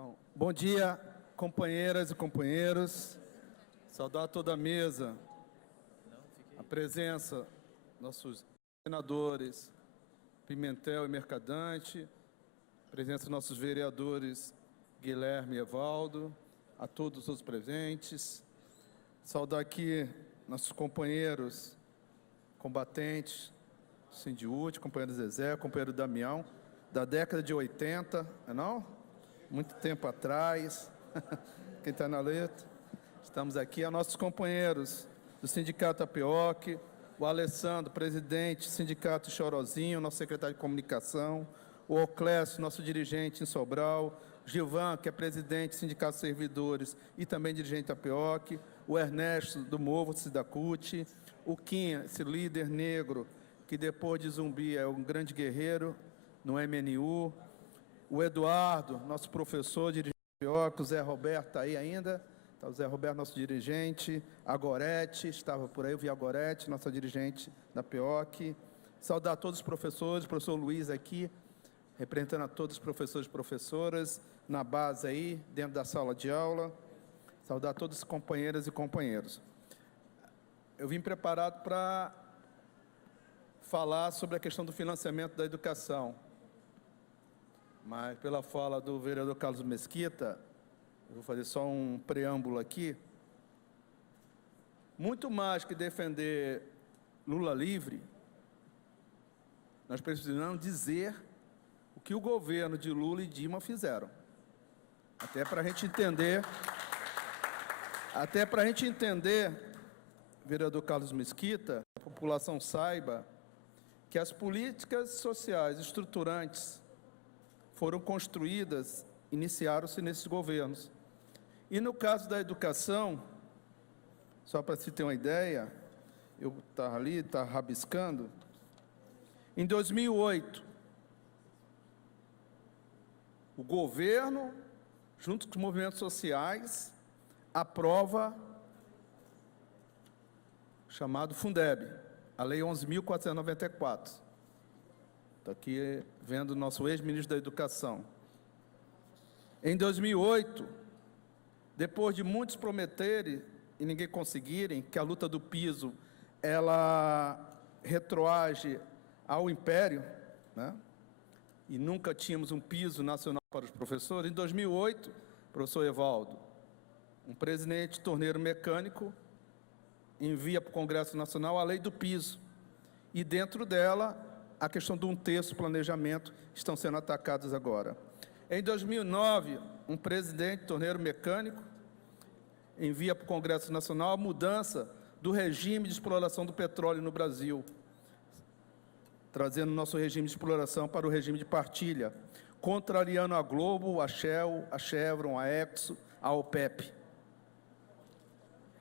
Então, bom dia, companheiras e companheiros. Saudar toda a mesa, a presença, nossos senadores Pimentel e Mercadante, a presença dos nossos vereadores Guilherme e Evaldo, a todos os presentes. Saudar aqui nossos companheiros combatentes, Sindiúti, companheiro Zezé, companheiro Damião, da década de 80, não? Muito tempo atrás. Quem está na letra? Estamos aqui, a nossos companheiros do Sindicato Apioc, o Alessandro, presidente do Sindicato Chorozinho, nosso secretário de Comunicação, o Oclésio, nosso dirigente em Sobral, Gilvan, que é presidente do Sindicato de Servidores e também dirigente da Apioc, o Ernesto, do Movo Cidacute, o Quinha, esse líder negro, que depois de Zumbi é um grande guerreiro no MNU, o Eduardo, nosso professor, dirigente da Apioc, o Zé Roberto está aí ainda, está o Zé Roberto, nosso dirigente, a Gorete, estava por aí, eu vi a Gorete, nossa dirigente da Apioc. Saudar todos os professores, o professor Luiz aqui, representando a todos os professores e professoras, na base aí, dentro da sala de aula. Saudar todos os companheiras e companheiros. Eu vim preparado para falar sobre a questão do financiamento da educação, mas pela fala do vereador Carlos Mesquita, eu vou fazer só um preâmbulo aqui. Muito mais que defender Lula livre, nós precisamos dizer o que o governo de Lula e Dilma fizeram. Até para a gente entender, vereador Carlos Mesquita, a população saiba que as políticas sociais estruturantes foram construídas, iniciaram-se nesses governos. E no caso da educação, só para se ter uma ideia, eu estava ali, estava rabiscando, em 2008, o governo, junto com os movimentos sociais, aprova chamado Fundeb, a Lei 11.494. Estou aqui vendo o nosso ex-ministro da Educação. Em 2008, depois de muitos prometerem e ninguém conseguirem, que a luta do piso, ela retroage ao Império, né? E nunca tínhamos um piso nacional para os professores. Em 2008, professor Evaldo, um presidente torneiro mecânico envia para o Congresso Nacional a lei do piso. E dentro dela, a questão de um terço planejamento estão sendo atacados agora. Em 2009, um presidente torneiro mecânico envia para o Congresso Nacional a mudança do regime de exploração do petróleo no Brasil, trazendo nosso regime de exploração para o regime de partilha, contrariando a Globo, a Shell, a Chevron, a Exxon, a OPEP.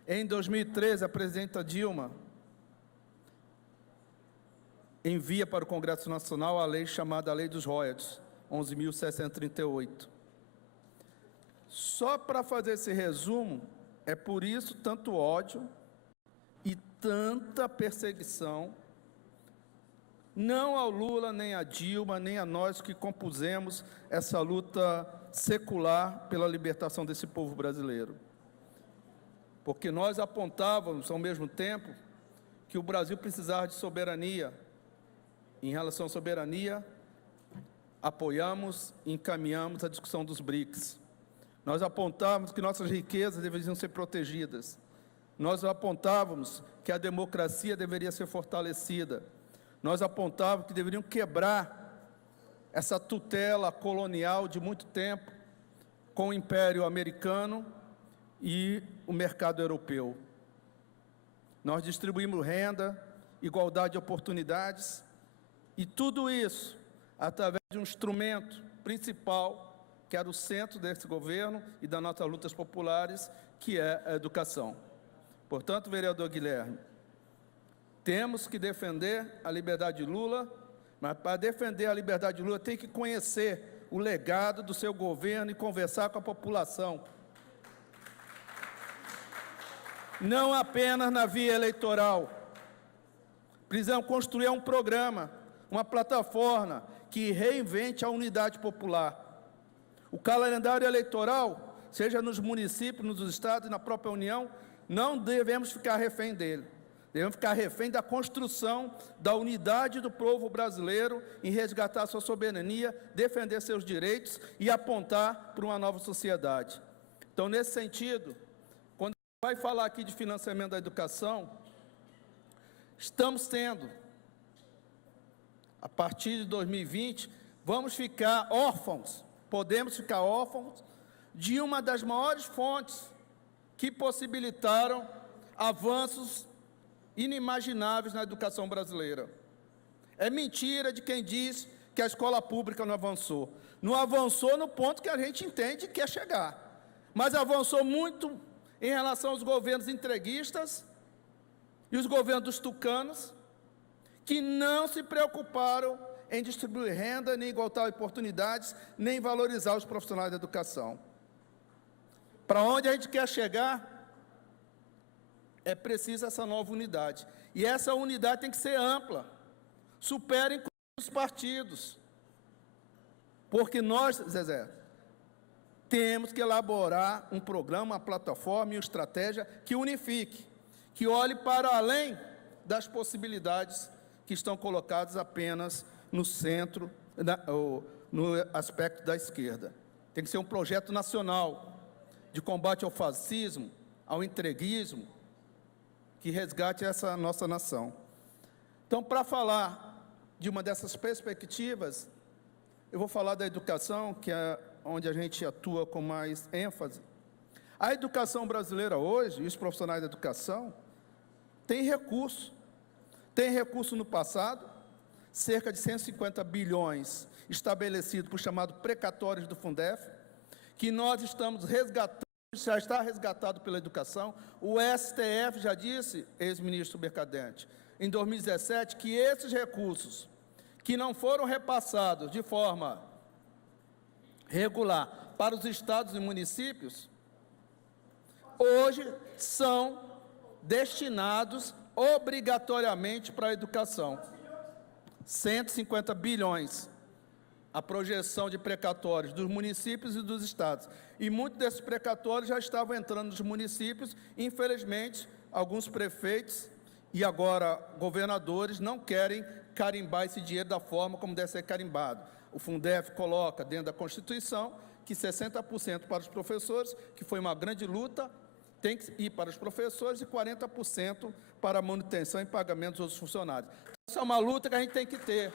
Em 2013, a presidenta Dilma envia para o Congresso Nacional a lei chamada Lei dos Royalties, 11.638. Só para fazer esse resumo, é por isso tanto ódio e tanta perseguição, não ao Lula, nem a Dilma, nem a nós que compusemos essa luta secular pela libertação desse povo brasileiro. Porque nós apontávamos, ao mesmo tempo, que o Brasil precisava de soberania. Em relação à soberania, apoiamos e encaminhamos a discussão dos BRICS. Nós apontávamos que nossas riquezas deveriam ser protegidas. Nós apontávamos que a democracia deveria ser fortalecida. Nós apontávamos que deveriam quebrar essa tutela colonial de muito tempo com o Império Americano e o mercado europeu. Nós distribuímos renda, igualdade de oportunidades, e tudo isso através de um instrumento principal, que era o centro desse governo e das nossas lutas populares, que é a educação. Portanto, vereador Guilherme, temos que defender a liberdade de Lula, mas para defender a liberdade de Lula tem que conhecer o legado do seu governo e conversar com a população. Não apenas na via eleitoral. Precisamos construir um programa, uma plataforma que reinvente a unidade popular. O calendário eleitoral, seja nos municípios, nos estados e na própria União, não devemos ficar refém dele. Devemos ficar refém da construção da unidade do povo brasileiro em resgatar sua soberania, defender seus direitos e apontar para uma nova sociedade. Então, nesse sentido, quando a gente vai falar aqui de financiamento da educação, estamos tendo, a partir de 2020, vamos ficar órfãos, podemos ficar órfãos de uma das maiores fontes que possibilitaram avanços inimagináveis na educação brasileira. É mentira de quem diz que a escola pública não avançou. Não avançou no ponto que a gente entende que é chegar, mas avançou muito em relação aos governos entreguistas e os governos dos tucanos, que não se preocuparam em distribuir renda, nem igualdade de oportunidades, nem valorizar os profissionais da educação. Para onde a gente quer chegar, é preciso essa nova unidade. E essa unidade tem que ser ampla, superem os partidos. Porque nós, Zezé, temos que elaborar um programa, uma plataforma e uma estratégia que unifique, que olhe para além das possibilidades que estão colocadas apenas no centro, no aspecto da esquerda. Tem que ser um projeto nacional de combate ao fascismo, ao entreguismo, que resgate essa nossa nação. Então, para falar de uma dessas perspectivas, eu vou falar da educação, que é onde a gente atua com mais ênfase. A educação brasileira hoje, e os profissionais da educação, têm recurso. Tem recurso no passado, cerca de 150 bilhões estabelecidos por chamado precatórios do Fundef, que nós estamos resgatando, já está resgatado pela educação. O STF já disse, ex-ministro Mercadante, em 2017, que esses recursos que não foram repassados de forma regular para os estados e municípios, hoje são destinados obrigatoriamente para a educação. 150 bilhões, a projeção de precatórios dos municípios e dos estados. E muitos desses precatórios já estavam entrando nos municípios. Infelizmente, alguns prefeitos e agora governadores não querem carimbar esse dinheiro da forma como deve ser carimbado. O Fundef coloca dentro da Constituição que 60% para os professores, que foi uma grande luta, tem que ir para os professores, e 40% para a manutenção e pagamento dos outros funcionários. Essa é uma luta que a gente tem que ter,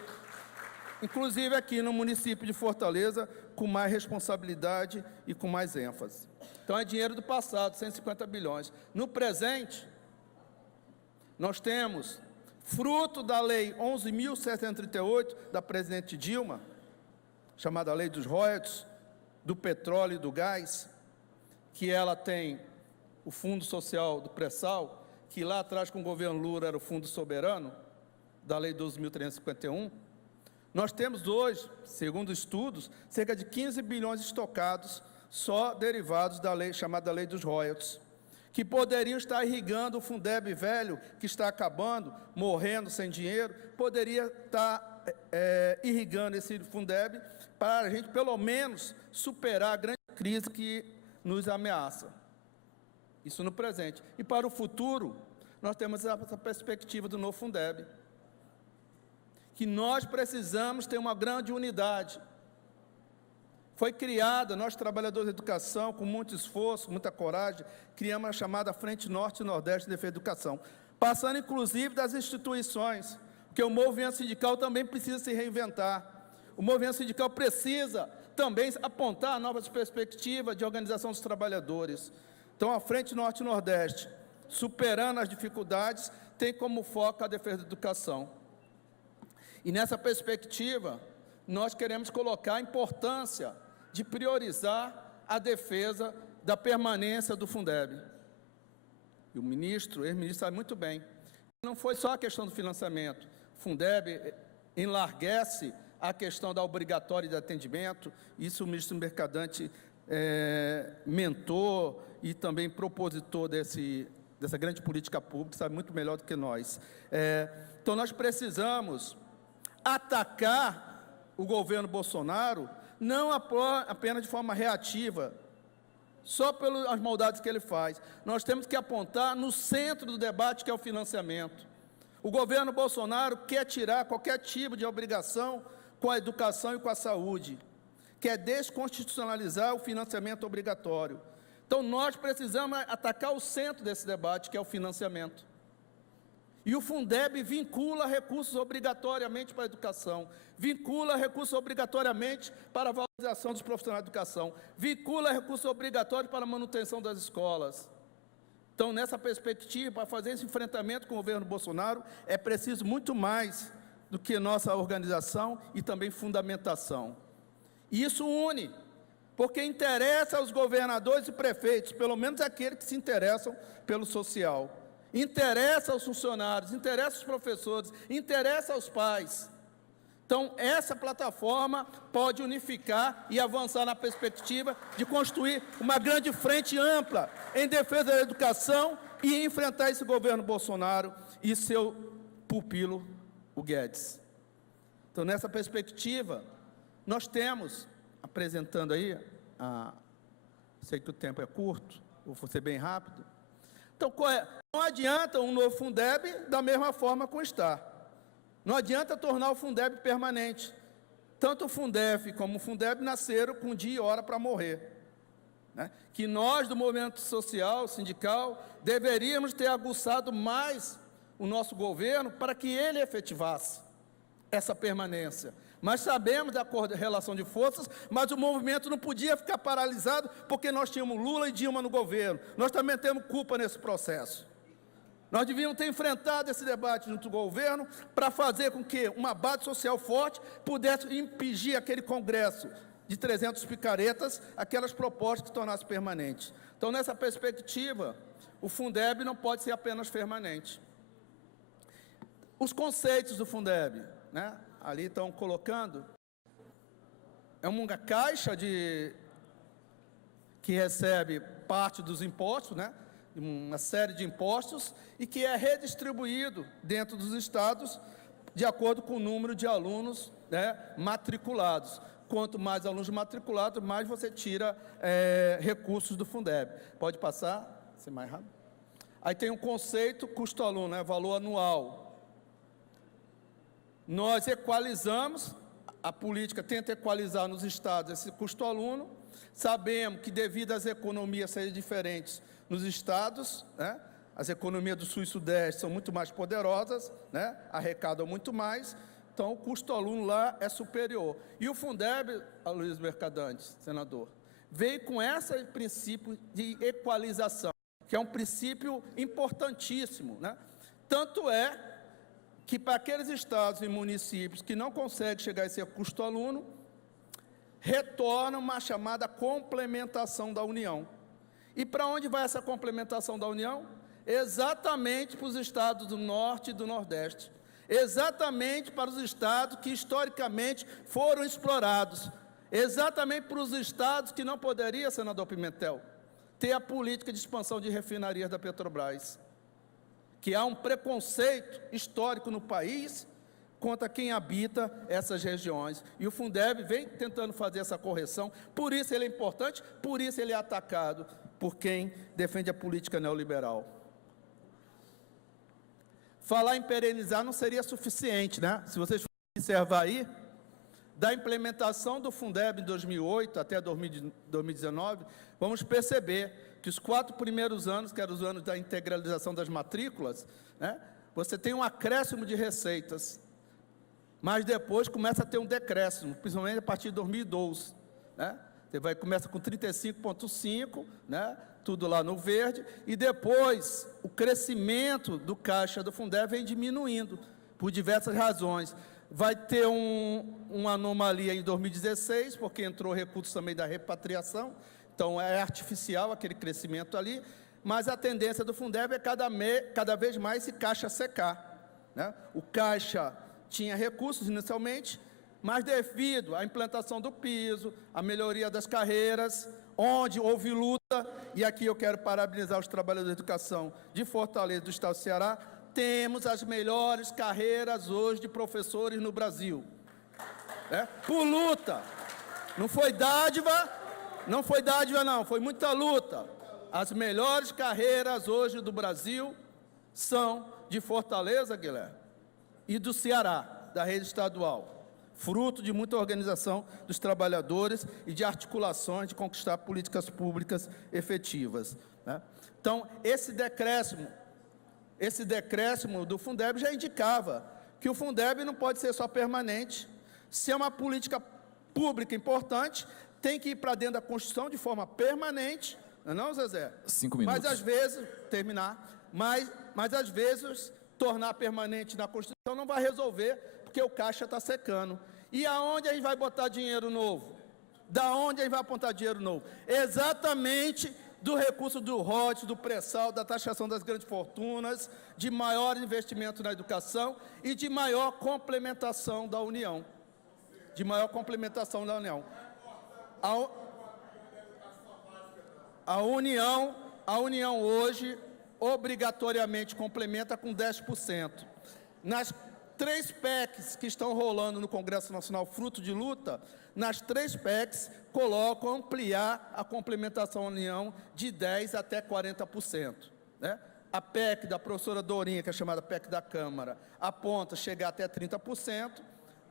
inclusive aqui no município de Fortaleza, com mais responsabilidade e com mais ênfase. Então, é dinheiro do passado, 150 bilhões. No presente, nós temos, fruto da Lei 11.738, da presidente Dilma, chamada Lei dos Royalties, do petróleo e do gás, que ela tem o Fundo Social do Pré-Sal, que lá atrás, com o governo Lula, era o Fundo Soberano, da Lei 12.351, nós temos hoje, segundo estudos, cerca de 15 bilhões estocados, só derivados da lei, chamada Lei dos Royalties, que poderiam estar irrigando o Fundeb velho, que está acabando, morrendo sem dinheiro, poderia estar irrigando esse Fundeb para a gente, pelo menos, superar a grande crise que nos ameaça. Isso no presente. E para o futuro, nós temos essa perspectiva do novo Fundeb, que nós precisamos ter uma grande unidade. Foi criada, nós trabalhadores da educação, com muito esforço, muita coragem, criamos a chamada Frente Norte e Nordeste de Defesa da Educação, passando inclusive das instituições, porque o movimento sindical também precisa se reinventar. O movimento sindical precisa também apontar novas perspectivas de organização dos trabalhadores. Então, a Frente Norte e Nordeste, superando as dificuldades, tem como foco a defesa da educação. E nessa perspectiva, nós queremos colocar a importância de priorizar a defesa da permanência do Fundeb. E o ex-ministro sabe muito bem, não foi só a questão do financiamento. O Fundeb enlarguece a questão da obrigatória de atendimento, isso o ministro Mercadante mentor e também propositor dessa grande política pública, sabe muito melhor do que nós. Então, nós precisamos atacar o governo Bolsonaro não apenas de forma reativa, só pelas maldades que ele faz. Nós temos que apontar no centro do debate, que é o financiamento. O governo Bolsonaro quer tirar qualquer tipo de obrigação com a educação e com a saúde, quer desconstitucionalizar o financiamento obrigatório. Então, nós precisamos atacar o centro desse debate, que é o financiamento. E o Fundeb vincula recursos obrigatoriamente para a educação, vincula recursos obrigatoriamente para a valorização dos profissionais de educação, vincula recursos obrigatórios para a manutenção das escolas. Então, nessa perspectiva, para fazer esse enfrentamento com o governo Bolsonaro, é preciso muito mais do que nossa organização e também fundamentação. E isso une, porque interessa aos governadores e prefeitos, pelo menos aqueles que se interessam pelo social. Interessa aos funcionários, interessa aos professores, interessa aos pais. Então, essa plataforma pode unificar e avançar na perspectiva de construir uma grande frente ampla em defesa da educação e enfrentar esse governo Bolsonaro e seu pupilo, o Guedes. Então, nessa perspectiva, nós temos, apresentando aí, sei que o tempo é curto, vou ser bem rápido. Então, não adianta um novo Fundeb da mesma forma como está. Não adianta tornar o Fundeb permanente. Tanto o Fundef como o Fundeb nasceram com dia e hora para morrer. Né? Que nós, do movimento social, sindical, deveríamos ter aguçado mais o nosso governo para que ele efetivasse essa permanência. Mas sabemos da relação de forças, mas o movimento não podia ficar paralisado porque nós tínhamos Lula e Dilma no governo. Nós também temos culpa nesse processo. Nós devíamos ter enfrentado esse debate junto ao governo para fazer com que uma base social forte pudesse impedir aquele Congresso de 300 picaretas, aquelas propostas que tornassem permanente. Então, nessa perspectiva, o Fundeb não pode ser apenas permanente. Os conceitos do Fundeb, né? Ali estão colocando, é uma caixa que recebe parte dos impostos, né? Uma série de impostos, e que é redistribuído dentro dos estados de acordo com o número de alunos, né, matriculados. Quanto mais alunos matriculados, mais você tira recursos do Fundeb. Pode passar? Ser mais rápido. Aí tem um conceito custo-aluno, né, valor anual. Nós equalizamos, a política tenta equalizar nos estados esse custo-aluno. Sabemos que, devido às economias serem diferentes nos estados, né, as economias do Sul e Sudeste são muito mais poderosas, né, arrecadam muito mais, então o custo-aluno lá é superior. E o Fundeb, Luiz Mercadante, senador, veio com esse princípio de equalização, que é um princípio importantíssimo, né? Tanto é que, para aqueles estados e municípios que não conseguem chegar a esse custo-aluno, retornam uma chamada complementação da União. E para onde vai essa complementação da União? Exatamente para os estados do Norte e do Nordeste. Exatamente para os estados que, historicamente, foram explorados. Exatamente para os estados que não poderia, senador Pimentel, ter a política de expansão de refinarias da Petrobras. Que há um preconceito histórico no país contra quem habita essas regiões. E o Fundeb vem tentando fazer essa correção, por isso ele é importante, por isso ele é atacado por quem defende a política neoliberal. Falar em perenizar não seria suficiente, né? Se vocês observar aí, da implementação do Fundeb em 2008 até 2019, vamos perceber que os 4 primeiros anos, que eram os anos da integralização das matrículas, né, você tem um acréscimo de receitas, mas depois começa a ter um decréscimo, principalmente a partir de 2012. Né? Você começa com 35,5, né, tudo lá no verde, e depois o crescimento do caixa do Fundeb vem diminuindo, por diversas razões. Vai ter uma anomalia em 2016, porque entrou recursos também da repatriação, então é artificial aquele crescimento ali, mas a tendência do Fundeb é cada vez mais esse caixa secar. Né? O caixa tinha recursos inicialmente, mas devido à implantação do piso, à melhoria das carreiras, onde houve luta, e aqui eu quero parabenizar os trabalhadores da educação de Fortaleza, do Estado do Ceará, temos as melhores carreiras hoje de professores no Brasil. Por luta. Não foi dádiva, não, foi muita luta. As melhores carreiras hoje do Brasil são de Fortaleza, Guilherme, e do Ceará, da rede estadual, fruto de muita organização dos trabalhadores e de articulações de conquistar políticas públicas efetivas, né? Então, esse decréscimo do Fundeb já indicava que o Fundeb não pode ser só permanente. Se é uma política pública importante, tem que ir para dentro da Constituição de forma permanente, não, Zezé? 5 minutos. Mas, às vezes, mas às vezes, tornar permanente na Constituição não vai resolver, porque o caixa está secando. E aonde a gente vai botar dinheiro novo? Da onde a gente vai apontar dinheiro novo? Exatamente do recurso do ROD, do pré-sal, da taxação das grandes fortunas, de maior investimento na educação e de maior complementação da União. A União hoje, obrigatoriamente, complementa com 10%. Nas 3 PECs que estão rolando no Congresso Nacional, fruto de luta, nas 3 PECs colocam ampliar a complementação à União de 10% até 40%. Né? A PEC da professora Dorinha, que é chamada PEC da Câmara, aponta chegar até 30%.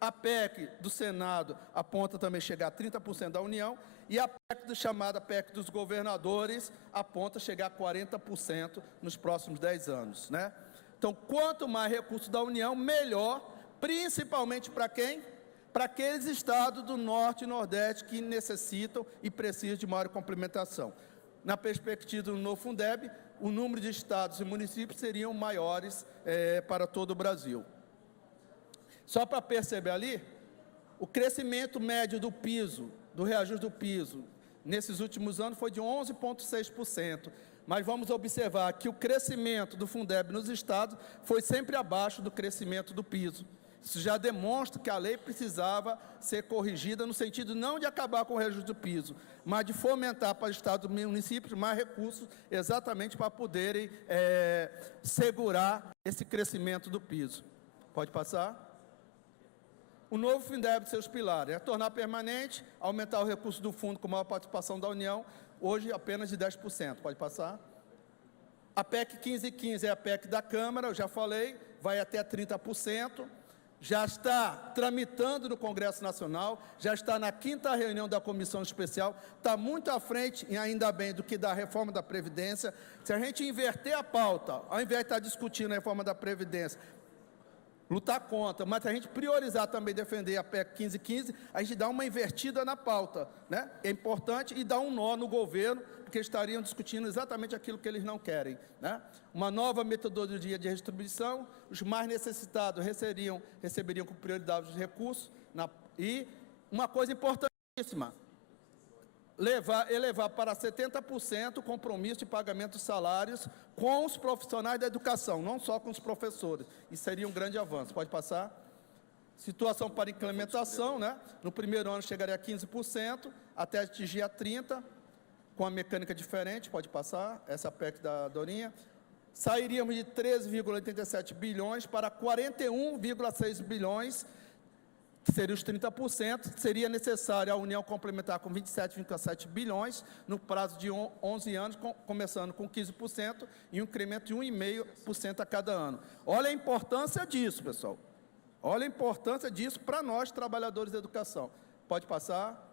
A PEC do Senado aponta também chegar a 30% da União. E a PEC chamada PEC dos governadores aponta chegar a 40% nos próximos 10 anos. Né? Então, quanto mais recursos da União, melhor, principalmente para quem? Para aqueles estados do Norte e Nordeste que necessitam e precisam de maior complementação. Na perspectiva do novo Fundeb, o número de estados e municípios seriam maiores para todo o Brasil. Só para perceber ali, o crescimento médio do piso, do reajuste do piso, nesses últimos anos foi de 11,6%. Mas vamos observar que o crescimento do Fundeb nos estados foi sempre abaixo do crescimento do piso. Isso já demonstra que a lei precisava ser corrigida no sentido não de acabar com o reajuste do piso, mas de fomentar para os estados e municípios mais recursos exatamente para poderem segurar esse crescimento do piso. Pode passar? O novo Fundeb, seus pilares, é tornar permanente, aumentar o recurso do fundo com maior participação da União, hoje apenas de 10%. Pode passar? A PEC 1515 é a PEC da Câmara, eu já falei, vai até 30%. Já está tramitando no Congresso Nacional, já está na 5ª reunião da Comissão Especial, está muito à frente, e ainda bem, do que da reforma da Previdência. Se a gente inverter a pauta, ao invés de estar discutindo a reforma da Previdência, lutar contra, mas se a gente priorizar também defender a PEC 1515, a gente dá uma invertida na pauta, né? É importante e dá um nó no governo, porque estariam discutindo exatamente aquilo que eles não querem, né? Uma nova metodologia de redistribuição, os mais necessitados receberiam com prioridade os recursos, e uma coisa importantíssima, elevar para 70% o compromisso de pagamento de salários com os profissionais da educação, não só com os professores. Isso seria um grande avanço. Pode passar? Situação para implementação, né? No primeiro ano chegaria a 15%, até atingir a 30%, com a mecânica diferente. Pode passar? Essa é a PEC da Dorinha. Sairíamos de 13,87 bilhões para 41,6 bilhões, que seria os 30%, seria necessário a União complementar com 27,7 bilhões, no prazo de 11 anos, começando com 15%, e um incremento de 1,5% a cada ano. Olha a importância disso, pessoal. Olha a importância disso para nós, trabalhadores da educação. Pode passar?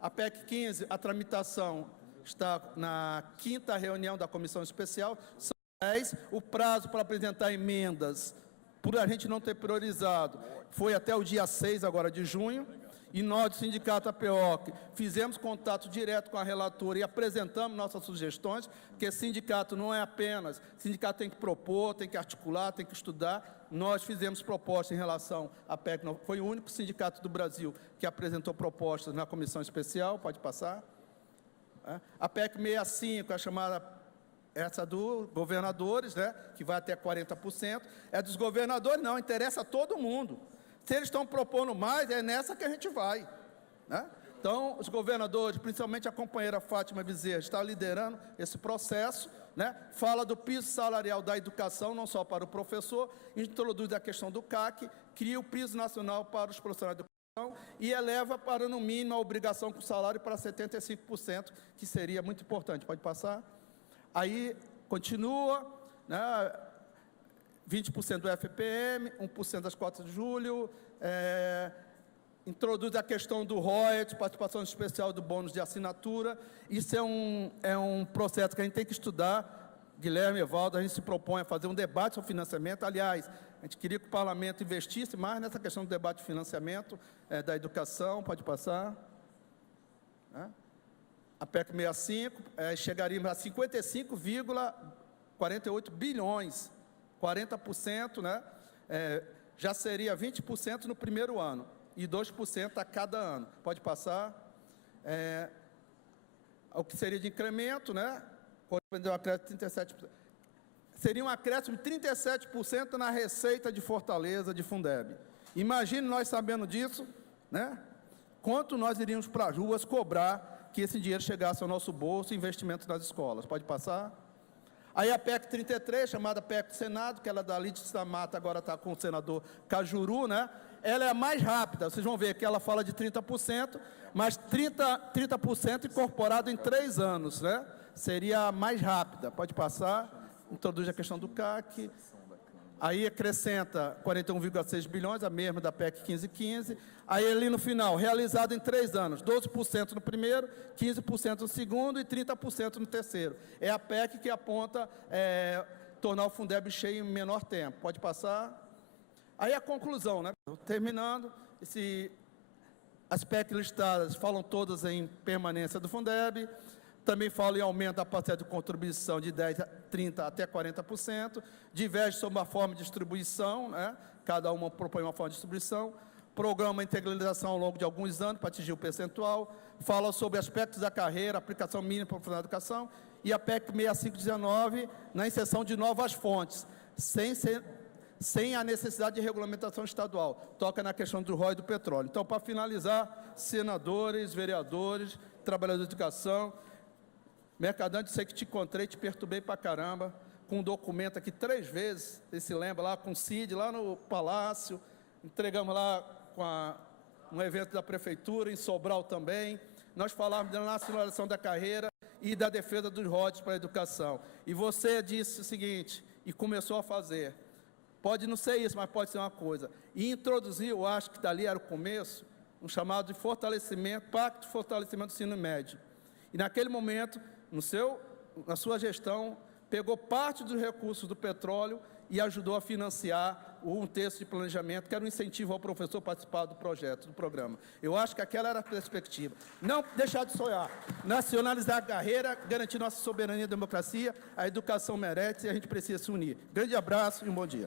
A PEC 15, a tramitação está na 5ª reunião da Comissão Especial, são 10, o prazo para apresentar emendas, por a gente não ter priorizado, foi até o dia 6 agora de junho, e nós do Sindicato APEOC fizemos contato direto com a relatora e apresentamos nossas sugestões, porque sindicato não é apenas, sindicato tem que propor, tem que articular, tem que estudar. Nós fizemos propostas em relação à PEC, foi o único sindicato do Brasil que apresentou propostas na comissão especial. Pode passar? A PEC 65, a chamada, essa dos governadores, né, que vai até 40%, é dos governadores, não, interessa a todo mundo. Se eles estão propondo mais, é nessa que a gente vai, né? Então, os governadores, principalmente a companheira Fátima Bezerra, está liderando esse processo, né? Fala do piso salarial da educação, não só para o professor, introduz a questão do CAC, cria o piso nacional para os profissionais do e eleva para, no mínimo, a obrigação com salário para 75%, que seria muito importante. Pode passar? Aí, continua, né, 20% do FPM, 1% das cotas de julho, introduz a questão do royalties, participação especial do bônus de assinatura. Isso é um processo que a gente tem que estudar. Guilherme, Evaldo, a gente se propõe a fazer um debate sobre financiamento. Aliás, a gente queria que o parlamento investisse mais nessa questão do debate de financiamento da educação. Pode passar. A PEC 65, chegaríamos a 55,48 bilhões, 40%, né? Já seria 20% no primeiro ano e 2% a cada ano. Pode passar. O que seria de incremento, né? Deu um acréscimo de 37%. Seria um acréscimo de 37% na receita de Fortaleza, de Fundeb. Imagine nós sabendo disso, né? Quanto nós iríamos para as ruas cobrar que esse dinheiro chegasse ao nosso bolso e investimento nas escolas. Pode passar? Aí a PEC 33, chamada PEC do Senado, que ela é da Lídice da Mata, agora está com o senador Cajuru, né? Ela é a mais rápida. Vocês vão ver que ela fala de 30%, mas 30% incorporado em 3 anos, né? Seria a mais rápida. Pode passar. Introduz a questão do CAC. Aí acrescenta 41,6 bilhões, a mesma da PEC 1515. Aí ali no final, realizado em 3 anos, 12% no primeiro, 15% no segundo e 30% no terceiro. É a PEC que aponta tornar o Fundeb cheio em menor tempo. Pode passar. Aí a conclusão, né? Terminando, as PEC listadas falam todas em permanência do Fundeb. Também fala em aumento da parcela de contribuição de 10%, 30% até 40%, diverge sobre a forma de distribuição, né? Cada uma propõe uma forma de distribuição, programa integralização ao longo de alguns anos para atingir o percentual, fala sobre aspectos da carreira, aplicação mínima para a educação, e a PEC 6519 na inserção de novas fontes, sem a necessidade de regulamentação estadual, toca na questão do ROI do petróleo. Então, para finalizar, senadores, vereadores, trabalhadores de educação, Mercadante, sei que te encontrei, te perturbei pra caramba, com um documento aqui 3 vezes, você se lembra, lá com o Cid, lá no Palácio, entregamos lá com um evento da Prefeitura, em Sobral também, nós falávamos da nacionalização da carreira e da defesa dos royalties para a educação. E você disse o seguinte, e começou a fazer, pode não ser isso, mas pode ser uma coisa, e introduziu, acho que dali era o começo, um chamado de fortalecimento, Pacto de Fortalecimento do Ensino Médio. E naquele momento, na sua gestão, pegou parte dos recursos do petróleo e ajudou a financiar um texto de planejamento, que era um incentivo ao professor participar do projeto, do programa. Eu acho que aquela era a perspectiva. Não deixar de sonhar, nacionalizar a carreira, garantir nossa soberania e democracia, a educação merece e a gente precisa se unir. Grande abraço e um bom dia.